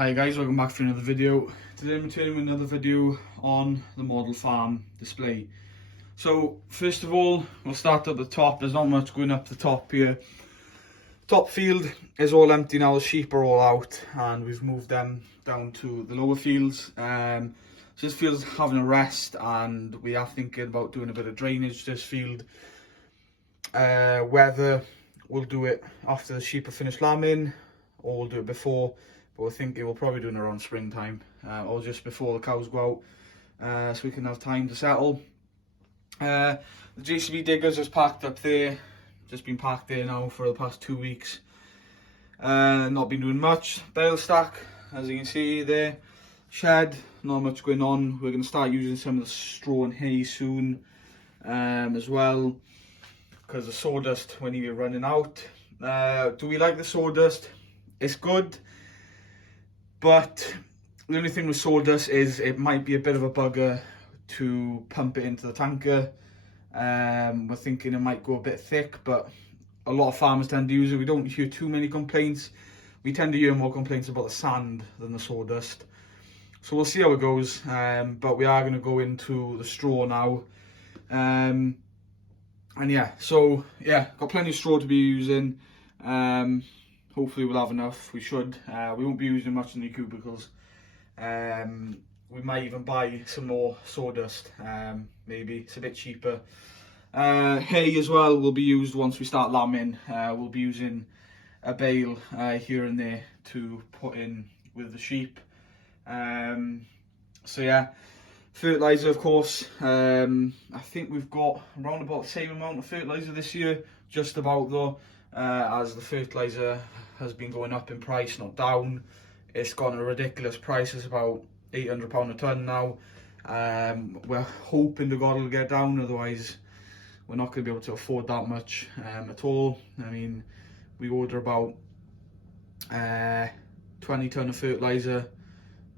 Hi guys, welcome back for another video. Today I'm returning with another video on the model farm display. So first of all, we'll start at the top. There's not much going up the top here. Top field is all empty now, the sheep are all out and we've moved them down to the lower fields. So this field's having a rest and we are thinking about doing a bit of drainage this field. Whether we'll do it after the sheep are finished lambing or we'll do it before. But we're thinking we'll probably do it around springtime or just before the cows go out, so we can have time to settle. The JCB diggers is parked up there, just been parked there now for the past 2 weeks. Not been doing much. Bale stack, as you can see there. Shed, not much going on. We're going to start using some of the straw and hay soon as well, because the sawdust when you're running out. Do we like the sawdust? It's good. But the only thing with sawdust is it might be a bit of a bugger to pump it into the tanker. We're thinking it might go a bit thick, but a lot of farmers tend to use it. We don't hear too many complaints. We tend to hear more complaints about the sand than the sawdust. So we'll see how it goes, but we are going to go into the straw now. And yeah, so yeah, got plenty of straw to be using. Hopefully we'll have enough. We should. We won't be using much in the cubicles. We might even buy some more sawdust. Maybe it's a bit cheaper. Hay as well will be used once we start lambing. We'll be using a bale here and there to put in with the sheep. So yeah, fertiliser of course. I think we've got around about the same amount of fertiliser this year, just about though. As the fertiliser has been going up in price, not down. It's gone a ridiculous price. It's about £800 a tonne now. We're hoping to God it'll get down, otherwise we're not going to be able to afford that much at all. I mean, we order about 20 tonne of fertiliser.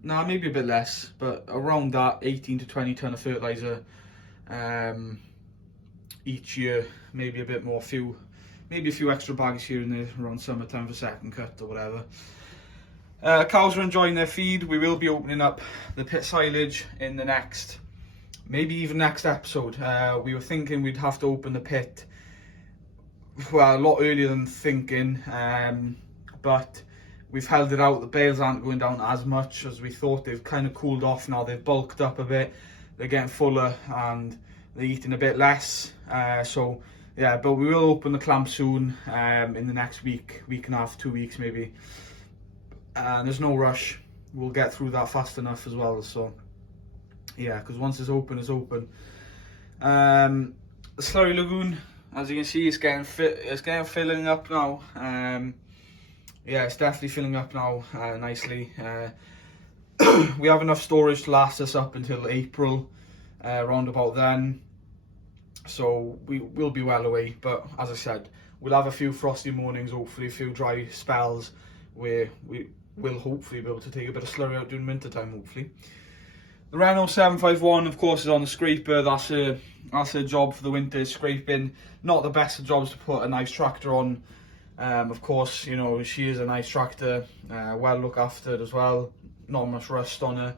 Nah, maybe a bit less, but around that 18 to 20 tonne of fertiliser each year, maybe a bit more, maybe a few extra bags here and there around summertime for second cut or whatever. Cows are enjoying their feed. We will be opening up the pit silage in the next, maybe even next episode. We were thinking we'd have to open the pit, well, a lot earlier than thinking, but we've held it out. The bales aren't going down as much as we thought. They've kind of cooled off now. They've bulked up a bit. They're getting fuller and they're eating a bit less. So yeah, but we will open the clamp soon, in the next week and a half, 2 weeks maybe. And there's no rush. We'll get through that fast enough as well. So yeah, because once it's open, it's open. The slurry lagoon, as you can see, it's getting filling up now. Yeah, it's definitely filling up now nicely. We have enough storage to last us up until April, around about then. So we will be well away, but as I said, we'll have a few frosty mornings, hopefully a few dry spells where we will hopefully be able to take a bit of slurry out during winter time, hopefully. The Renault 751 of course is on the scraper. That's a job for the winter, scraping. Not the best of jobs to put a nice tractor on. Of course, you know, she is a nice tractor, well looked after as well, not much rust on her.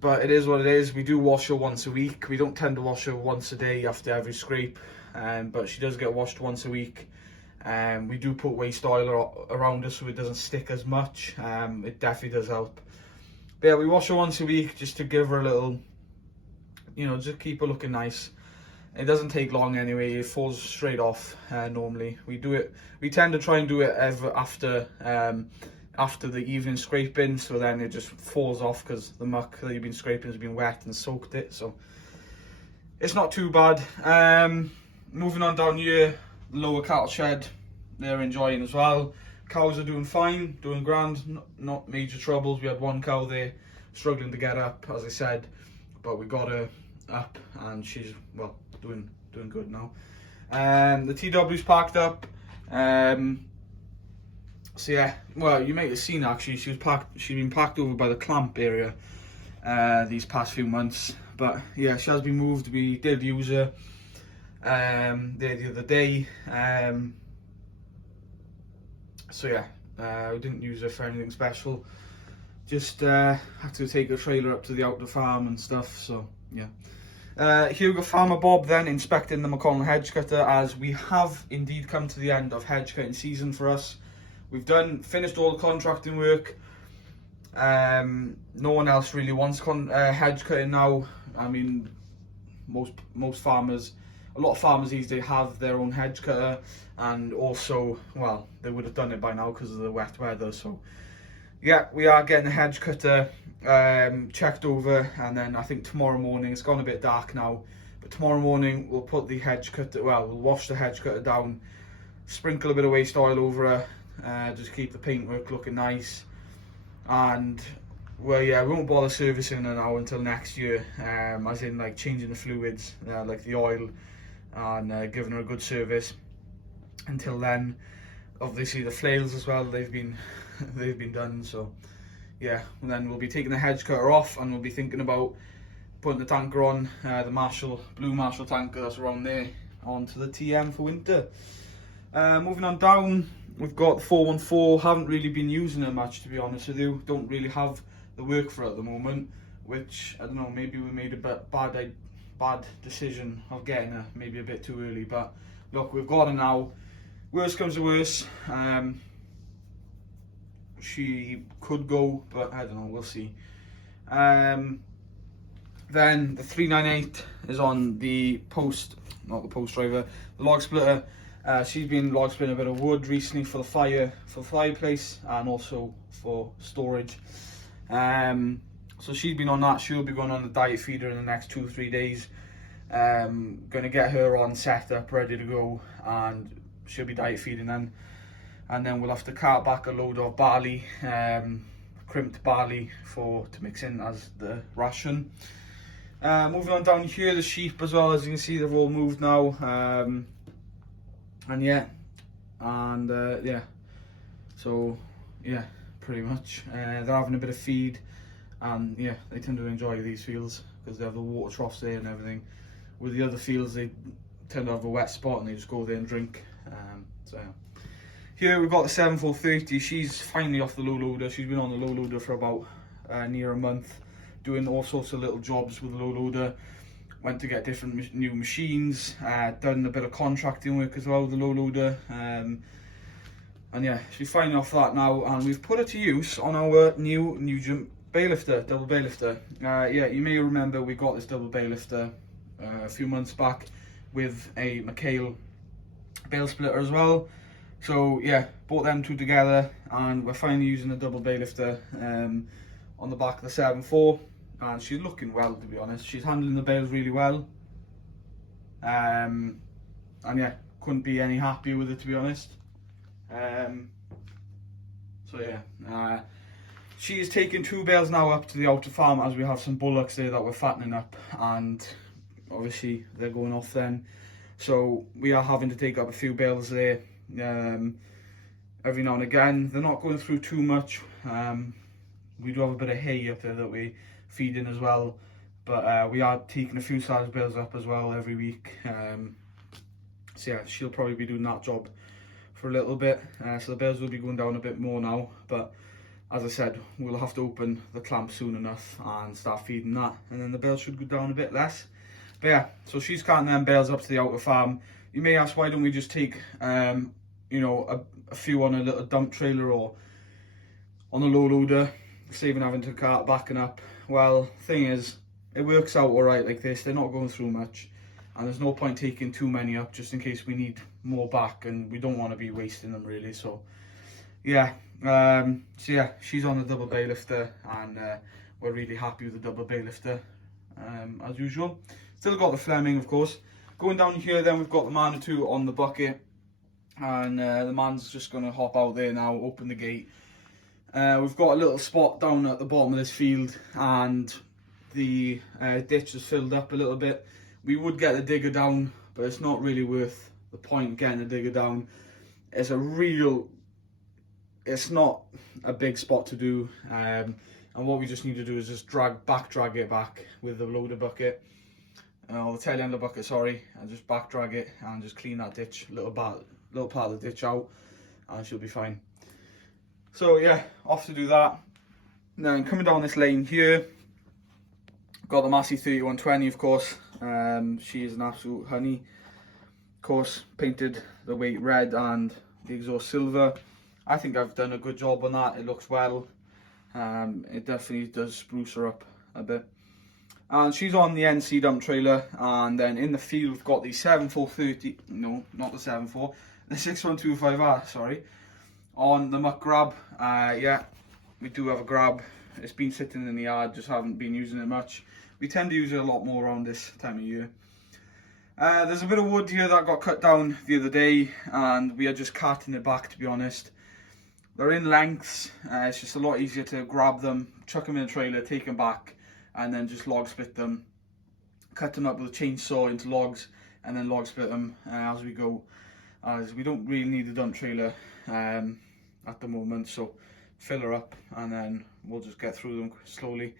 But it is what it is. We do wash her once a week. We don't tend to wash her once a day after every scrape, but she does get washed once a week. We do put waste oil around her so it doesn't stick as much. It definitely does help. But yeah, we wash her once a week just to give her a little, you know, just keep her looking nice. It doesn't take long anyway. It falls straight off normally. We tend to try and do it after the evening scraping, so then it just falls off because the muck that you've been scraping has been wet and soaked it, so it's not too bad. Moving on down here, the lower cattle shed, they're enjoying as well. Cows are doing fine, doing grand, not major troubles. We had one cow there struggling to get up, as I said, but we got her up and she's, well, doing good now. The TW's parked up. So yeah, well, you might have seen actually, she's been packed over by the clamp area these past few months. But yeah, she has been moved. We did use her the other day. So yeah, we didn't use her for anything special. just had to take a trailer up to the outer farm and stuff, so yeah. Here we go, Farmer Bob then inspecting the McConnell hedge cutter, as we have indeed come to the end of hedge cutting season for us. We've finished all the contracting work. No one else really wants hedge cutting now. I mean, most farmers, a lot of farmers these days have their own hedge cutter, and also, well, they would have done it by now because of the wet weather. So yeah, we are getting the hedge cutter checked over, and then I think tomorrow morning, it's gone a bit dark now, but tomorrow morning we'll put the hedge cutter, well, we'll wash the hedge cutter down, sprinkle a bit of waste oil over her, just keep the paintwork looking nice, and well, yeah, we won't bother servicing her now until next year, as in like changing the fluids, like the oil, and giving her a good service. Until then, obviously the flails as well, they've been done, so yeah, and then we'll be taking the hedge cutter off, and we'll be thinking about putting the tanker on, the blue Marshall tanker that's around there, onto the TM for winter. Moving on down, we've got the 414. Haven't really been using it much, to be honest with you. Don't really have the work for it at the moment, which, I don't know, maybe we made a bad decision of getting her maybe a bit too early, but look, we've got her now. Worst comes to worst, she could go, but I don't know, we'll see. Then the 398 is on the not the post driver, the log splitter. She's been log splitting a bit of wood recently for the fireplace, and also for storage. So she's been on that. She'll be going on the diet feeder in the next 2-3 days. Going to get her on set up, ready to go, and she'll be diet feeding then. And then we'll have to cart back a load of barley, crimped barley to mix in as the ration. Moving on down here, the sheep as well, as you can see, they've all moved now. Yeah, so yeah, pretty much. They're having a bit of feed, and yeah, they tend to enjoy these fields because they have the water troughs there and everything. With the other fields, they tend to have a wet spot and they just go there and drink. So yeah. Here we've got the 7430. She's finally off the low loader. She's been on the low loader for about near a month, doing all sorts of little jobs with the low loader. Went to get different new machines, done a bit of contracting work as well with the low loader. And yeah, she's finally off that now, and we've put her to use on our new Nugent bay lifter, double bay lifter. Yeah, you may remember we got this double bay lifter a few months back with a McHale bale splitter as well. So yeah, brought them two together, and we're finally using a double bay lifter on the back of the 7.4, and she's looking well, to be honest. She's handling the bales really well, and yeah, couldn't be any happier with it, to be honest. So yeah, she is taking 2 bales now up to the outer farm, as we have some bullocks there that we're fattening up, and obviously they're going off then, so we are having to take up a few bales there. Every now and again. They're not going through too much. We do have a bit of hay up there that we feed in as well, but we are taking a few size bales up as well every week. So yeah, she'll probably be doing that job for a little bit. So the bales will be going down a bit more now, but as I said, we'll have to open the clamp soon enough and start feeding that, and then the bales should go down a bit less. But yeah, so she's carting them bales up to the outer farm. You may ask, why don't we just take you know, a few on a little dump trailer or on a low loader, saving having to cart backing up. Well, thing is, it works out alright like this. They're not going through much, and there's no point taking too many up just in case we need more back, and we don't want to be wasting them really. So yeah, she's on the double bay lifter, and we're really happy with the double bay lifter, as usual. Still got the Fleming, of course. Going down here then, we've got the Manitou on the bucket, and the man's just going to hop out there now, open the gate. We've got a little spot down at the bottom of this field, and the ditch is filled up a little bit. We would get the digger down, but it's not really worth the point getting the digger down. It's not a big spot to do, and what we just need to do is just drag it back with the loader bucket, or the tail end of the bucket, sorry, and just back drag it and just clean that ditch, little part of the ditch out, and she'll be fine. So yeah, off to do that. Then coming down this lane here, got the Massey 3120, of course. She is an absolute honey. Of course, painted the weight red and the exhaust silver. I think I've done a good job on that. It looks well. It definitely does spruce her up a bit. And she's on the NC dump trailer, and then in the field we've got the 7430, no, not the 74, the 6125R, sorry, on the muck grab. Yeah, we do have a grab. It's been sitting in the yard, just haven't been using it much. We tend to use it a lot more around this time of year. There's a bit of wood here that got cut down the other day, and we are just carting it back, to be honest. They're in lengths. It's just a lot easier to grab them, chuck them in a trailer, take them back, and then just log split them, cut them up with a chainsaw into logs, and then log split them as we go, as we don't really need a dump trailer at the moment. So fill her up and then we'll just get through them slowly.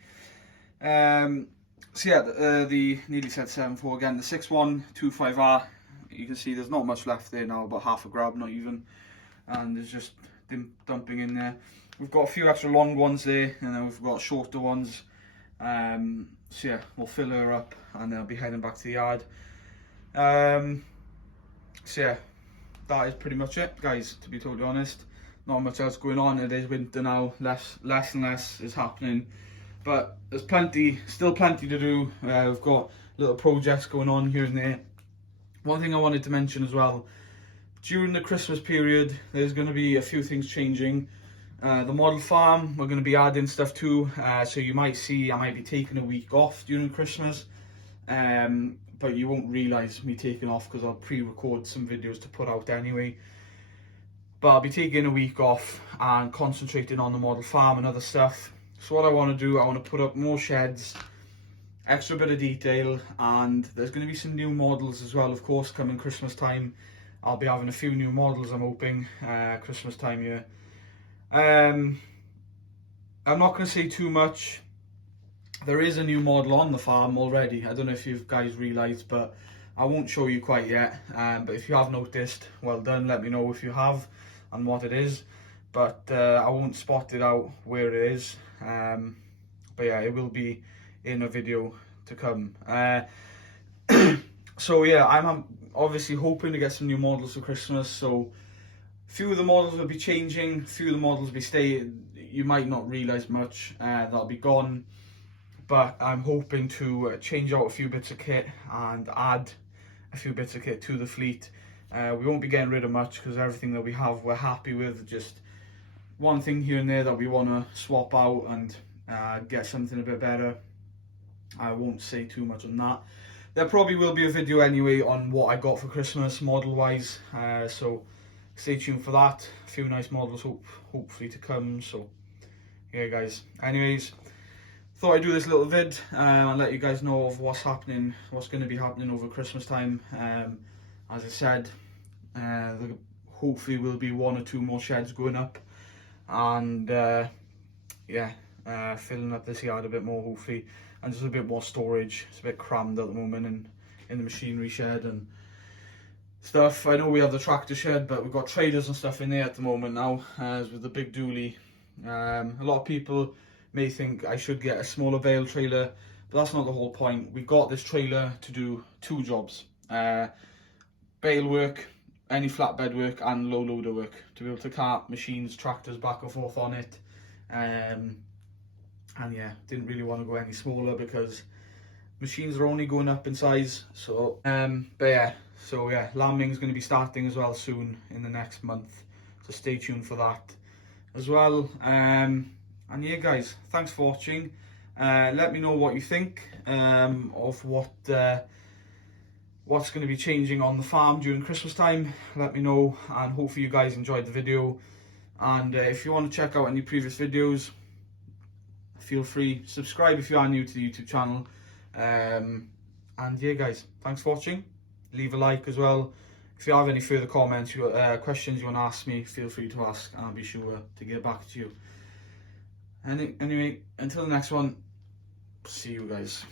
So yeah, the nearly said 7.4 again, the 6125R, you can see there's not much left there now, about half a grab, not even, and there's just dumping in there. We've got a few extra long ones there, and then we've got shorter ones. So yeah, we'll fill her up and then I'll be heading back to the yard. So yeah, that is pretty much it, guys, to be totally honest. Not much else going on. It is winter now, less and less is happening, but there's still plenty to do. We've got little projects going on here and there. One thing I wanted to mention as well, during the Christmas period there's going to be a few things changing. The model farm, we're going to be adding stuff to, so you might see I might be taking a week off during Christmas, but you won't realise me taking off because I'll pre-record some videos to put out anyway. But I'll be taking a week off and concentrating on the model farm and other stuff. So what I want to do, I want to put up more sheds, extra bit of detail, and there's going to be some new models as well, of course, coming Christmas time. I'll be having a few new models, I'm hoping, Christmas time here. I'm not going to say too much. There is a new model on the farm already. I don't know if you guys realised, but I won't show you quite yet. But if you have noticed, well done, let me know if you have and what it is. But I won't spot it out where it is. But yeah, it will be in a video to come. So yeah, I'm obviously hoping to get some new models for Christmas. So few of the models will be changing, few of the models will be staying. You might not realise much, that'll be gone. But I'm hoping to change out a few bits of kit and add a few bits of kit to the fleet. We won't be getting rid of much because everything that we have we're happy with. Just one thing here and there that we want to swap out and get something a bit better. I won't say too much on that. There probably will be a video anyway on what I got for Christmas model wise, so stay tuned for that. A few nice models hopefully to come. So yeah guys, anyways, thought I'd do this little vid and let you guys know of what's happening, what's going to be happening over Christmas time. As I said, there hopefully will be 1 or 2 more sheds going up, and yeah, filling up this yard a bit more hopefully, and just a bit more storage. It's a bit crammed at the moment in the machinery shed and stuff. I know we have the tractor shed, but we've got trailers and stuff in there at the moment now, as with the big dually. A lot of people may think I should get a smaller bale trailer, but that's not the whole point. We got this trailer to do 2 jobs, bale work, any flatbed work and low loader work, to be able to cart machines, tractors back and forth on it. And yeah, didn't really want to go any smaller because machines are only going up in size. So but yeah, so yeah, lambing's going to be starting as well soon in the next month, so stay tuned for that as well. And yeah guys, thanks for watching. Let me know what you think of what's going to be changing on the farm during Christmas time. Let me know, and hopefully you guys enjoyed the video. And if you want to check out any previous videos, feel free, subscribe if you are new to the YouTube channel. And yeah guys, thanks for watching. Leave a like as well. If you have any further comments, questions you want to ask me, feel free to ask and I'll be sure to get back to you. Anyway, until the next one, see you guys.